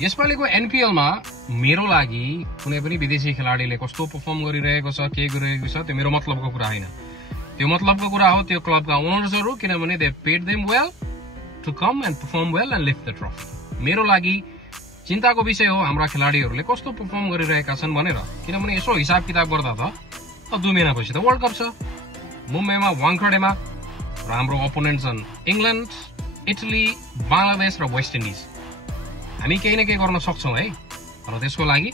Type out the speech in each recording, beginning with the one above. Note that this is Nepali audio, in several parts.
यसपालिको एनपीएल मा मेरो लागि कुनै पनि विदेशी खेलाडीले कस्तो परफर्म गरिरहेको छ के गरिरहेको छ त्यो मेरो मतलबको कुरा हैन त्यो मतलबको कुरा हो त्यो क्लबका ओनर्सहरु किनभने they paid them well to come and perform well and lift the trophy मेरो लागि चिन्ताको विषय हो हाम्रा खेलाडीहरुले कस्तो परफर्म गरिरहेका छन् भनेर किनभने यसो हिसाब किताब गर्दा त 2 महिनापछि त वर्ल्ड कप छ मुम्बईमा वाङखडेमा र हाम्रो अपोनेन्ट छन् इंग्ल्यान्ड इटली बंगलादेश र वेस्ट इन्डिज हामी केही न केही गर्न सक्छौं है र त्यसको लागि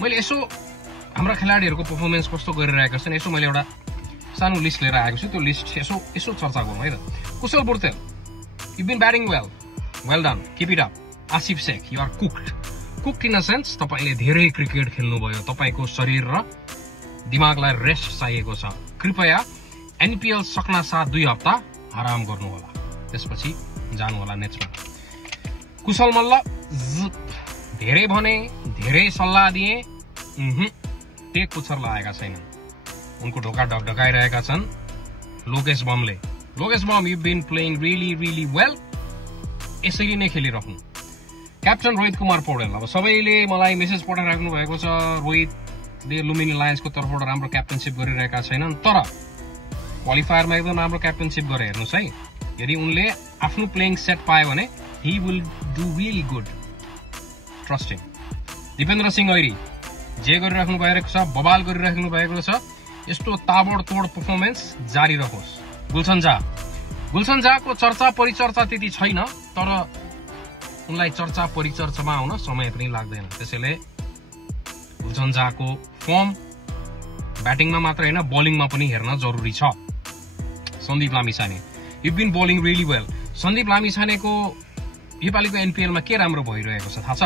मैले यसो हाम्रा खेलाडीहरुको परफर्मेन्स कस्तो गरिरहेका छन् यसो मैले एउटा सानो लिस्ट लिएर आएको छु त्यो लिस्ट यसो चर्चा गरौँ है त Kushal Bhurtel you been batting well done keep it up Asif Sheikh you are cooked in a sense तपाईले धेरै क्रिकेट खेल्नुभयो तपाईको शरीर र दिमागलाई रेस्ट चाहिएको छ कृपया एनपीएल सक्न साथ 2 हप्ता आराम गर्नु होला त्यसपछि जानु होला नेक्स्टमा कुशल मल्ल धेरै भने धेरै सल्लाह दिए टेक पुच्छर लगाएका छैनन् उनको ढोका ढकढकाइरहेका छन् Lokesh Bam you been playing really well यसरी नै खेलिराख्नु क्याप्टन रोहित कुमार पौडेल अब सबैले मलाई मेसेज पठाइराख्नु भएको छ रोहितले लुम्बिनी लायन्सको तर्फबाट राम्रो क्याप्टनशिप गरिरहेका छैनन् तर क्वालिफायरमा एकदम राम्रो क्याप्टनशिप गरे हेर्नुस् है यदि उनले आफ्नो प्लेइङ सेट पाए भने he will do really good trust him Dipendra Singh Airi जे गरिराख्नु भएको छ बवाल गरिराख्नु भएको छ यस्तो ताबडतोड परफर्मेन्स जारी रहोस् गुलशन झाको चर्चा परिचर्चा त्यति छैन तर उनलाई चर्चा परिचर्चामा आउन समय पनि लाग्दैन त्यसैले गुलशन झाको फर्म ब्याटिङमा मात्र हैन बलिङमा पनि हेर्न जरुरी छ Sandeep Lamichhane you been bowling really well Sandeep लामिछानेको योपालिको एनपीएल मा के राम्रो भइरहेको छ थाहा छ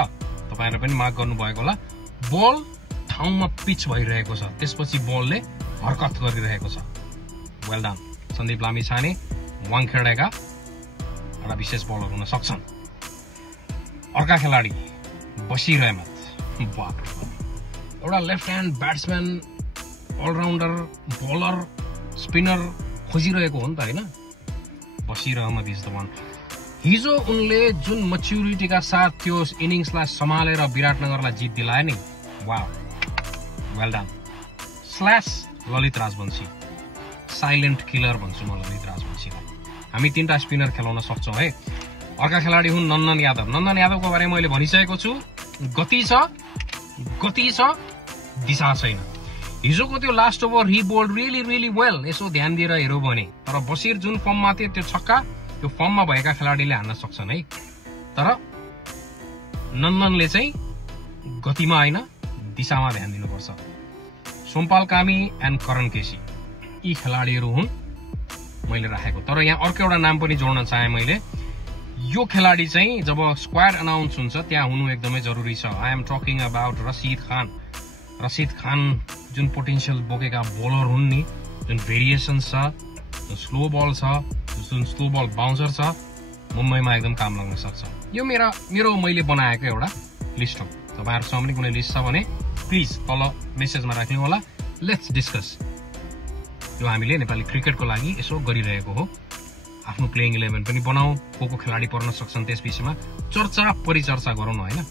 तपाईहरुले पनि मार्क गर्नु भएको होला बल ठाउँमा पिच भइरहेको छ त्यसपछि बलले हरकत गरिरहेको छ वेल डन सन्दीप लामिछाने वाङखेडेका एउटा विशेष बलर हुन सक्छन् अर्का खेलाडी बशीर अहमद एउटा left hand batsman allrounder bowler spinner खोजिरहेको हो नि त हैन Bashir Ahmad is the one हिजो उनले जुन मच्युरिटीका साथ त्यो इनिङ्सलाई सम्हालेर विराटनगरलाई जित दिलाए नि वाउ वेल डन स्ल्याश ललित राजवंशी साइलेन्ट किलर भन्छु म ललित राजवंशीलाई हामी 3टा स्पिनर खेलाउन सक्छौं है अर्का खेलाडी हुन् नन्दन यादवको बारेमा मैले भनिसकेको छु गति छ दिशा छैन हिजोको त्यो लास्ट ओभर ही बोल्ड रियली वेल यसो ध्यान दिएर हेरौँ भने तर बशीर जुन फर्ममा थियो त्यो छक्का त्यो फर्ममा भएका खेलाडीले हान्न सक्छन् है तर नन्दनले चाहिँ गतिमा हैन दिशामा ध्यान दिनुपर्छ सोमपाल कामी एन्ड करण केसी यी खेलाडीहरु हुन् मैले राखेको तर यहाँ अर्को एउटा नाम पनि जोड्न चाहे मैले यो खेलाडी चाहिँ जब स्क्वाड अनाउन्स हुन्छ त्यहाँ हुनु एकदमै जरुरी छ I am talking about Rashid Khan जुन पोटेन्शियल बोकेका बलर हुन् नि जुन भेरिएसन छ जुन स्लो बल छ जुन स्लो बल बाउन्सर छ मुम्बईमा एकदम काम लाग्न सक्छ यो मेरो मैले बनाएको एउटा लिस्ट हो तपाईहरुसँग पनि कुनै लिस्ट छ भने प्लिज तल मेसेजमा राख्नु होला लेट्स डिस्कस यो हामीले नेपाली क्रिकेटको लागि यसो गरिरहेको हो आफ्नो प्लेइङ 11 पनि बनाऊ को खेलाडी पर्न सक्छन् त्यस विषयमा चर्चा परिचर्चा गरौँ न हैन